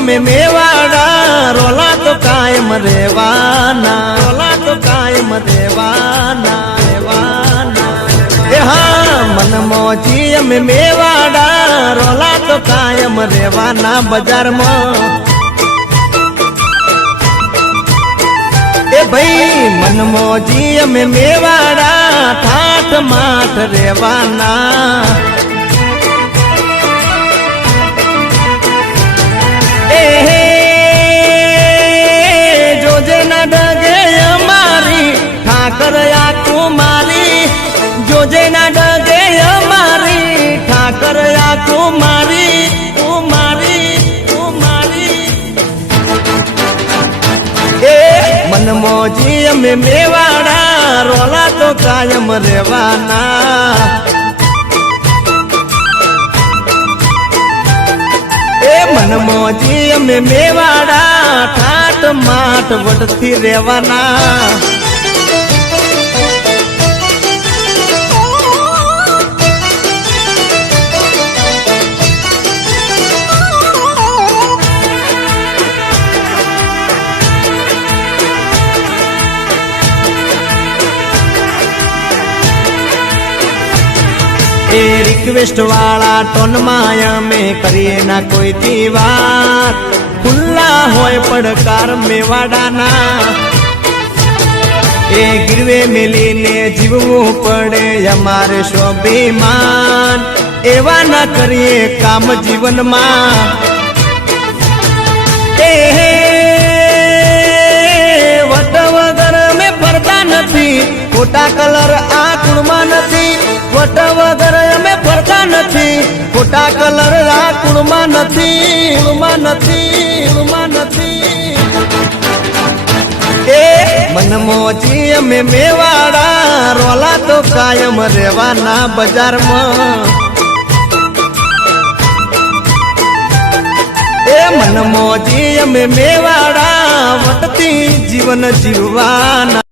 અમે મેવાડા રોલા તો કાયમ રેવાના રોલા તો કાયમ રેવાના રેવાના એ હા મનમોજી અમે મેવાડા રોલા તો કાયમ રેવાના બજારમાં એ ભાઈ મનમોજી અમે મેવાડા ઠાઠ માઠ રેવાના જોજે ના ડગે અમારી ઠાકર આ કુમારી જોજે ના ડગે અમારી ઠાકર આ કુમારી કુમારી કુમારી એ મનમોજી અમે મેવાડા રોલા તો કાયમ રેવાના મનમોજી અમે મેવાડા ઠાઠ માઠ વડથી રેવાના એ રિક્વેસ્ટ વાળા ટોન માં અમે કરીએ ના કોઈ દી વાત ખુલ્લા હોય પડકાર મેવાડાના એ ગીરવે મિલીને જીવવું પડે અમારે સ્વાભિમાન એવા ના કરીએ કામ જીવનમાં એ વટ વગર અમે ફરતા નથી ખોટા કલર આ કુળમાં નથી વટ વગર અમે ફરતા નથી ખોટા કલર આ કુળમાં નથી કુળમાં નથી કુળમાં નથી એ મનમોજી અમે મેવાડા રોલા તો કાયમ રેવાના બજારમાં એ મનમોજી અમે મેવાડા વટતી જીવન જીવવાના